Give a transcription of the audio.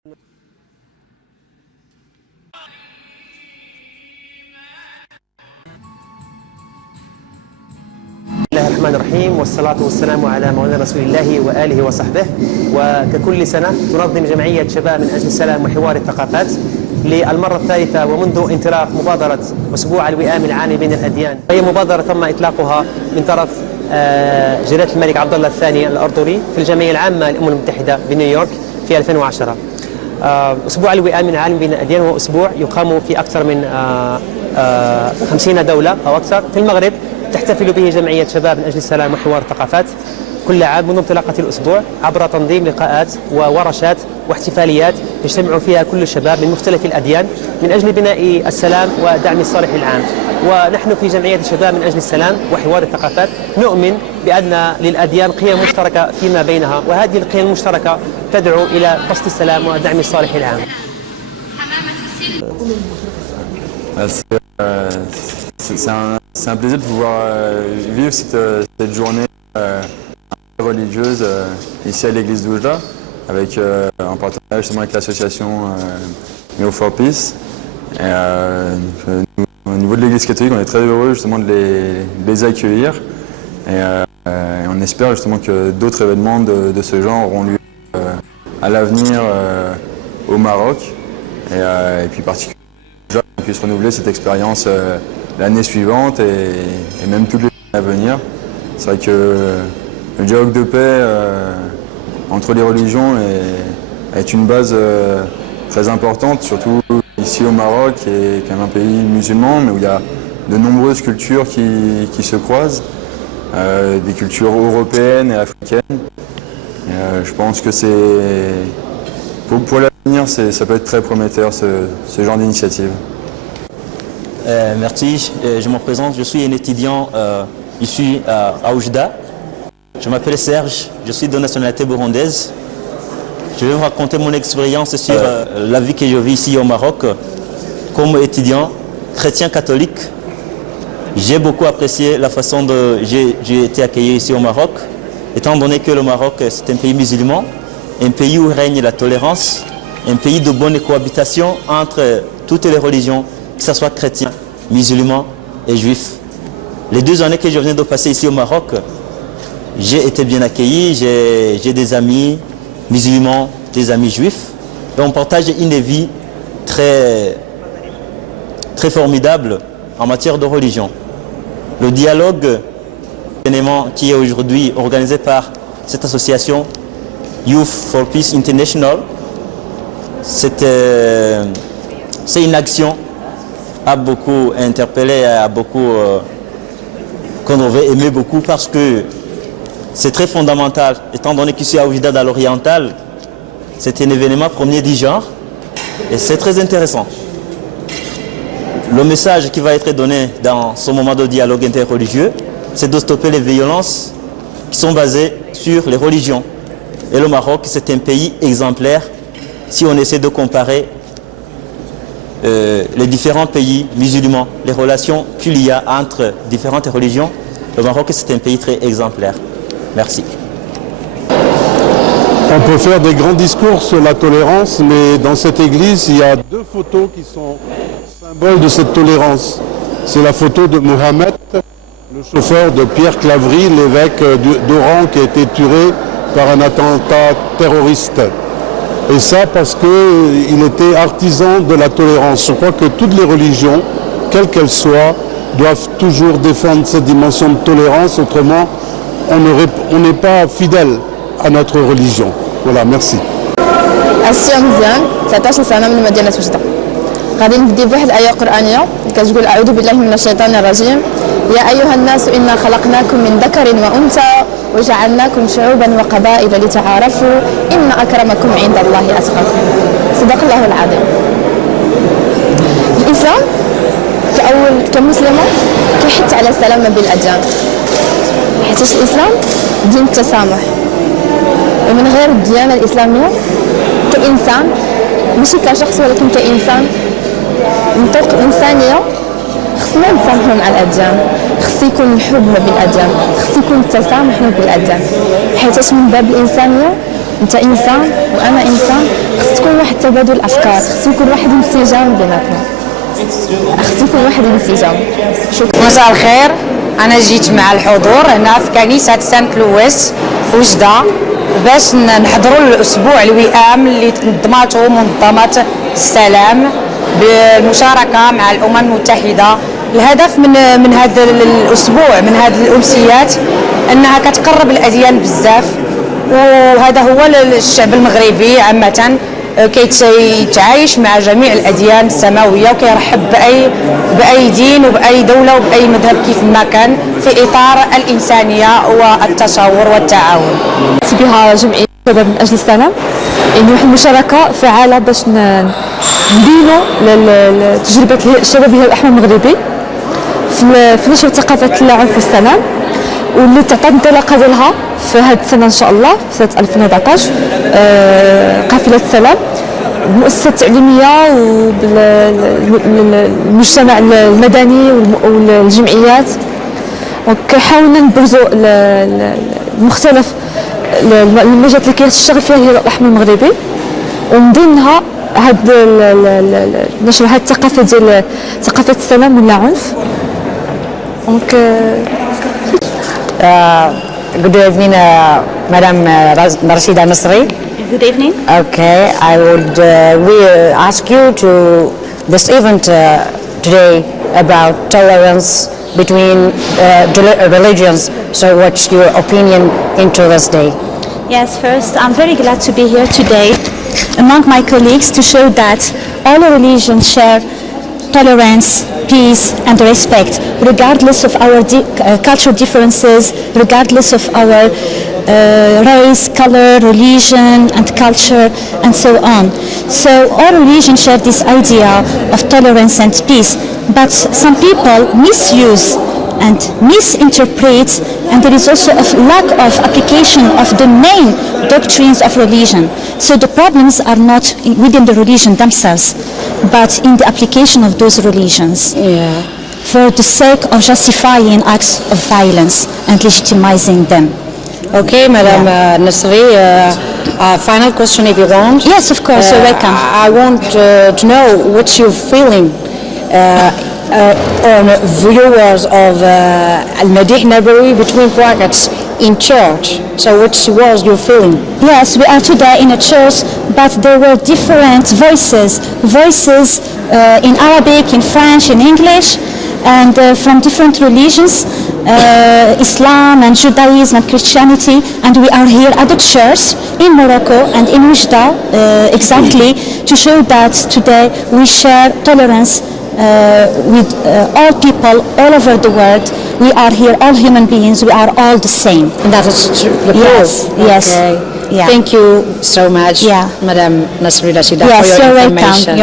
بسم الله الرحمن الرحيم، والصلاة والسلام على مولانا رسول الله وآله وصحبه. وككل سنة تنظم جمعية شباب من أجل السلام وحوار الثقافات للمرة الثالثة ومنذ انطلاق مبادرة أسبوع الوئام العام بين الأديان. هي مبادرة تم إطلاقها من طرف جلالة الملك عبد الله الثاني الأردني في الجمعية العامة للأمم المتحدة بنيويورك في 2010. أسبوع الوئام العام بين الأديان هو أسبوع يقام في أكثر من 50 دولة أو أكثر في المغرب. تحتفل به جمعية شباب من أجل السلام وحوار الثقافات كل عام منذ انطلاقة الأسبوع عبر تنظيم لقاءات وورشات واحتفاليات يجتمع فيها كل الشباب من مختلف الأديان من أجل بناء السلام ودعم الصالح العام. ونحن في جمعية شباب من أجل السلام وحوار الثقافات نؤمن بأن للأديان قيم مشتركة فيما بينها، وهذه القيم المشتركة تدعو إلى بسط السلام ودعم الصالح العام. C'est un plaisir de pouvoir vivre cette journée religieuse ici à l'église d'Oujda, en partenariat justement avec l'association Meo for Peace. Au niveau de l'église catholique, on est très heureux justement de les accueillir et on espère justement que d'autres événements de ce genre auront lieu à l'avenir au Maroc et puis particulièrement qu'on puisse renouveler cette expérience l'année suivante et même toutes les années à venir. C'est vrai que le dialogue de paix entre les religions est une base très importante, surtout ici au Maroc, qui est quand même un pays musulman, mais où il y a de nombreuses cultures qui se croisent, des cultures européennes et africaines. Et, je pense que pour l'avenir, ça peut être très prometteur ce genre d'initiative. Merci, je me présente, je suis un étudiant ici à Oujda. Je m'appelle Serge, je suis de nationalité burundaise. Je vais vous raconter mon expérience sur la vie que je vis ici au Maroc comme étudiant chrétien catholique. J'ai beaucoup apprécié la façon dont j'ai été accueilli ici au Maroc, étant donné que le Maroc c'est un pays musulman, un pays où règne la tolérance, un pays de bonne cohabitation entre toutes les religions, que ce soit chrétien, musulman et juif. Les 2 années que je venais de passer ici au Maroc, j'ai été bien accueilli, j'ai des amis musulmans, des amis juifs. Et on partage une vie très, très formidable en matière de religion. Le dialogue, l'événement qui est aujourd'hui organisé par cette association Youth for Peace International, c'est une action a beaucoup interpellé, qu'on aurait aimé beaucoup parce que c'est très fondamental, étant donné qu'ici à Oujda dans l'oriental, c'est un événement premier du genre et c'est très intéressant. Le message qui va être donné dans ce moment de dialogue interreligieux, c'est de stopper les violences qui sont basées sur les religions. Et le Maroc, c'est un pays exemplaire si on essaie de comparer les différents pays musulmans, les relations qu'il y a entre différentes religions. Le Maroc, c'est un pays très exemplaire. Merci. On peut faire des grands discours sur la tolérance, mais dans cette église, il y a 2 photos qui sont symboles de cette tolérance. C'est la photo de Mohamed, le chauffeur de Pierre Claverie, l'évêque d'Oran qui a été tué par un attentat terroriste. Et ça parce qu'il était artisan de la tolérance. Je crois que toutes les religions, quelles qu'elles soient, doivent toujours défendre cette dimension de tolérance. Autrement, on n'est pas fidèle à notre religion. Voilà, merci. الصيام مزيان 19 سنة من مدينة وجدة. غادي نبدي بواحد الآية قرآنية كتقول أعوذ بالله من الشيطان الرجيم يا أيها الناس إنا خلقناكم من ذكر وأنثى وجعلناكم شعوبا وقبائل لتعارفوا إن أكرمكم عند الله أتقاكم. صدق الله العظيم. الإسلام كمسلمة كيحث على السلام بين الأديان، حيت الإسلام دين التسامح، ومن غير الديانة الإسلامية كإنسان ماشي كشخص ولكن كإنسان من طرق الإنسانية خصنا نتسامحوا مع الأديان، خص يكون الحب ما بين الأديان، خص يكون التسامح ما بين الأديان، حيت من باب الإنسانية انت انسان وانا انسان، خص تكون واحد تبادل الافكار، خص يكون واحد الانسجام بيناتنا، خص يكون واحد الانسجام. شكرا. مساء الخير، أنا جيت مع الحضور هنا في كنيسة سانت لويس في وجدة باش نحضروا الأسبوع الوئام اللي نظمته منظمة السلام بالمشاركة مع الأمم المتحدة. الهدف من هذا الأسبوع، من هذه الأمسيات، أنها كتقرب الأديان بزاف، وهذا هو الشعب المغربي عامة كيتعايش مع جميع الأديان السماوية وكيرحب بأي دين وبأي دولة وبأي مذهب كيف ما كان في إطار الإنسانية والتشاور والتعاون. بها جمعية شباب من أجل السلام إنه واحد المشاركة فعالة باش نبينوا تجربة الشباب الأحمر المغربي في نشر ثقافة العنف والسلام، واللي تعطى انطلاقه ديالها في هذه السنه ان شاء الله في سنه 2014 قافله السلام بالمؤسسات التعليميه وبالمجتمع المدني والجمعيات. وكحاولنا نبرزوا مختلف المجالات اللي كيشتغل فيها الهلال الاحمر المغربي، ومن ضمنها نشر هذه الثقافه ديال ثقافه السلام واللا عنف. دونك Good evening, Madam Rashida Nasri. Good evening. Okay, I would ask you to this event today about tolerance between religions. So, what's your opinion into this day? Yes, first, I'm very glad to be here today among my colleagues to show that all religions share tolerance, peace and respect, regardless of our cultural differences, regardless of our race, color, religion and culture and so on. So all religions share this idea of tolerance and peace, but some people misuse and misinterpret, and there is also a lack of application of the main doctrines of religion. So the problems are not within the religion themselves, but in the application of those religions. Yeah. For the sake of justifying acts of violence and legitimizing them. Okay, Madam Nasri, final question if you want. Yes, of course, you're welcome. I want to know what's your feeling on viewers of Al-Madih Nabawi between brackets in church. So what was your feeling? Yes, we are today in a church, but there were different voices in Arabic, in French, in English, and from different religions, Islam and Judaism and Christianity, and we are here at the church in Morocco and in Oujda exactly to show that today we share tolerance with all people all over the world. We are here, all human beings, we are all the same. And that is true. Yes, yes. Okay. Yeah. Thank you so much, Yeah. Madam Nasri Rashida, Yes, for your you're information. welcome.